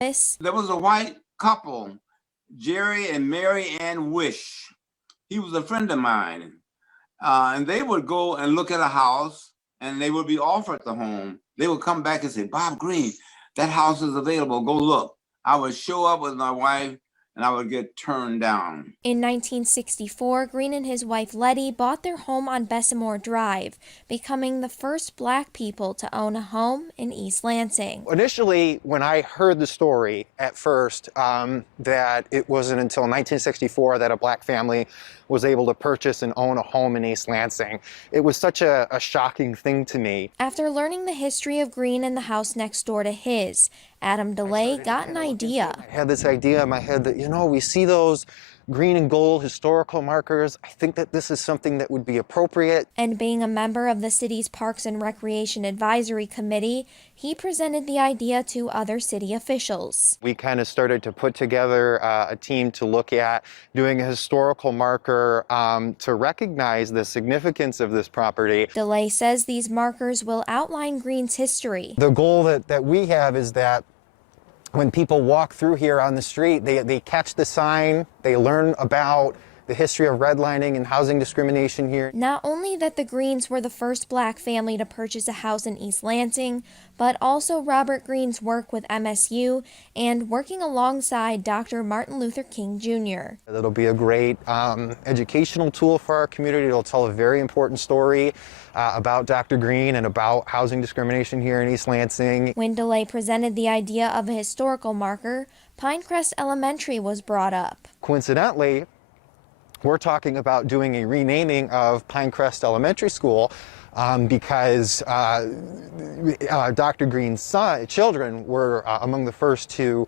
There was a white couple, Jerry and Mary Ann Wish. He was a friend of mine. And they would go and look at a house and they would be offered the home. They would come back and say, Bob Green, that house is available, go look. I would show up with my wife and I would get turned down. In 1964, Green and his wife Letty bought their home on Bessemer Drive, becoming the first Black people to own a home in East Lansing. Initially, when I heard the story at first, that it wasn't until 1964 that a Black family was able to purchase and own a home in East Lansing, it was such a shocking thing to me. After learning the history of Green and the house next door to his, Adam DeLay got an idea. I had this idea in my head that, you know, we see those green and gold historical markers. I think that this is something that would be appropriate. And being a member of the city's Parks and Recreation Advisory Committee, he presented the idea to other city officials. We kind of started to put together a team to look at doing a historical marker to recognize the significance of this property. DeLay says these markers will outline Green's history. The goal that we have is that when people walk through here on the street, they catch the sign, they learn about the history of redlining and housing discrimination here. Not only that the Greens were the first Black family to purchase a house in East Lansing, but also Robert Green's work with MSU and working alongside Dr. Martin Luther King Jr. It'll be a great educational tool for our community. It'll tell a very important story about Dr. Green and about housing discrimination here in East Lansing. When DeLay presented the idea of a historical marker, Pinecrest Elementary was brought up. Coincidentally, we're talking about doing a renaming of Pinecrest Elementary School because Dr. Green's children were among the first to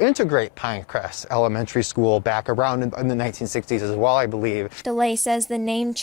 integrate Pinecrest Elementary School back around in the 1960s as well, I believe. DeLay says the name